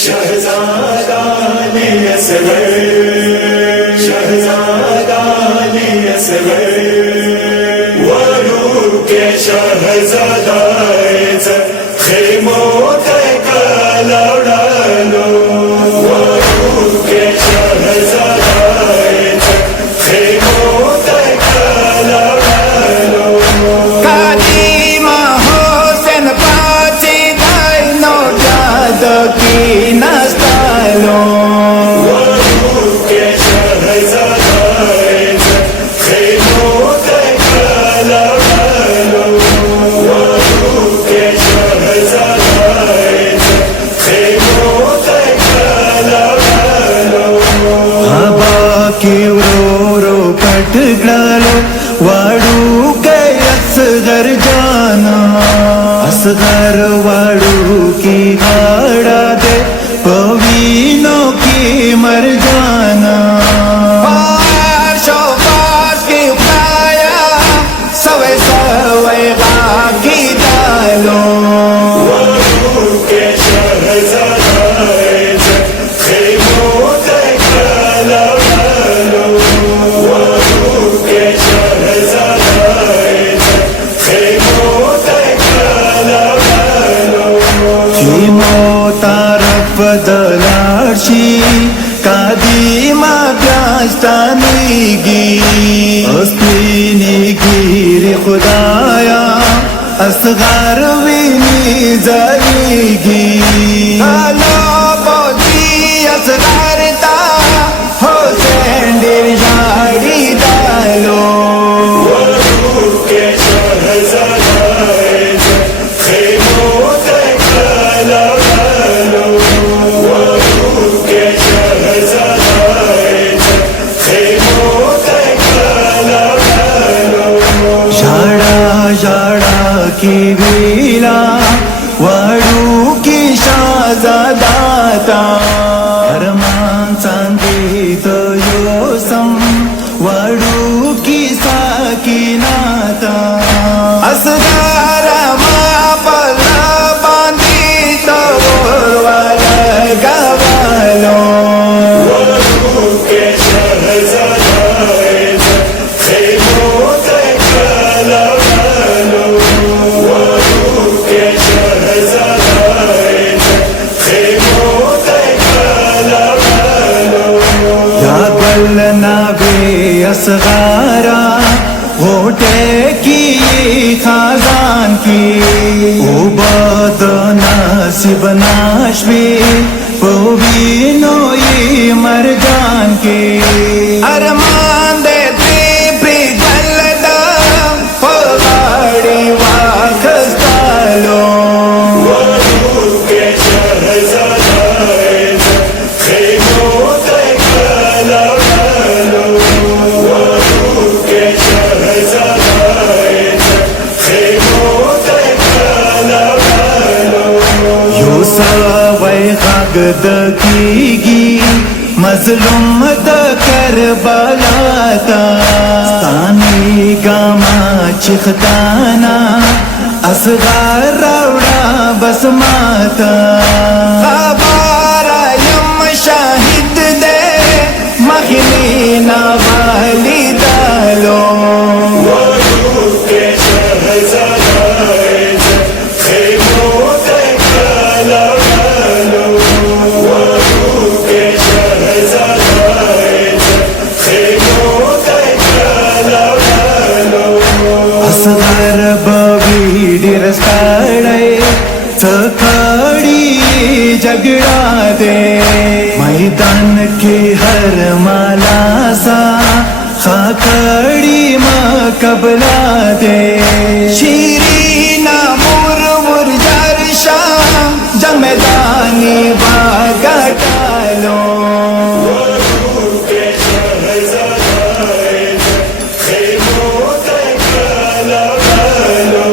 शहजादा ने असगर, शहजादा ने असगर, वारू के शहजादाचं खेमोत कलावडालो, वारू के शहजादाचं खेमोत कलावडालो. Kadima Hossein Pachi Daino Jadaki Nastalo वारू के शहजादाचं खेमोत कलावडालो, वारू के शहजादाचं खेमोत कलावडालो. Haba Kivroro Katglalo Wadu Kai Asghar Jana Asghar Wadu Ki Ghada De Pavino Ki Mar Jana Parsho Pars Ki Upaya Savai Savai Gaki Dalo वारू के शहजादाचं खेमोत कलावडालो, वारू के शहजादाचं खेमोत कलावडालो. Kimo taraf dalarshi kadima gashtanigi Astini giri khudaya asghar vini zayigi Alo boji asghar ta Hossein dirjadi dalo वारू के शहजादाचं खेमोत कलावडालो, वारू के शहजादाचं खेमोत कलावडालो. झाडा झाडा की विला वाडू की शाजादाता हरमान सांगित योसम वाडू की साकिनाता असदारा मापला बांधित वाला गावालो वारू के शहजादाचं खेमोत कलावडालो, वारू के शहजादाचं खेमोत कलावडालो. या बलना वे असगारा होटे की खाजान की उबद नासिब नाशवी पवीनो ये मरजान की अरमान दे त्रिप्री जलदा पगाड़ी वाखस्तालो वारू के शहजादाचं खेमोत कलावडालो, वारू के शहजादाचं खेमोत कलावडालो. यो सवय कागद कीगी मजलूम करबलाता स्थानी गामा चिखताना असगार रावडा बसमाता खबारा यम शाहिद दे मखनीना वाली दालो वारू के शहजादाचं खेमोत कलावडालो, वारू के शहजादाचं खेमोत कलावडालो. असगार बवीडीर काढे चखडी झगड़ा दे मैदान के हर माला सा खाखड़ी मकबला दे शीरीना मुरमुर जरशा जंग मैदानी बागा डालो वारू के शहजादाचं खेमोत कलावडालो,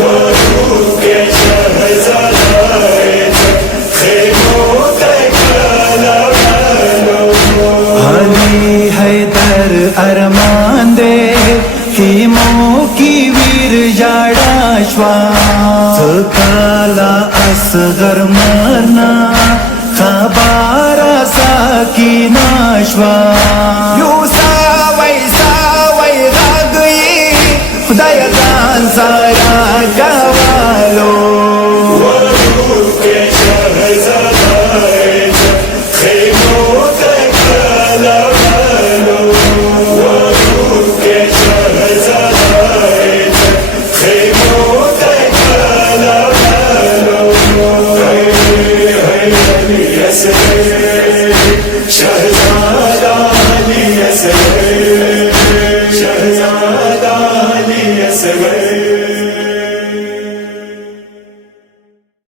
वारू के शहजादाचं खेमोत कलावडालो. अली हैदर अरमान दे खीमों की वीर जाडाश्वास काला असगर मना खबारा साकी नाश्वा यू सावई रागई दयदान सारा गावालो वधू के शहजादायचं खेमो तकाला भालो वधू के शहजादायचं खेमो तकाला भालो है अली असले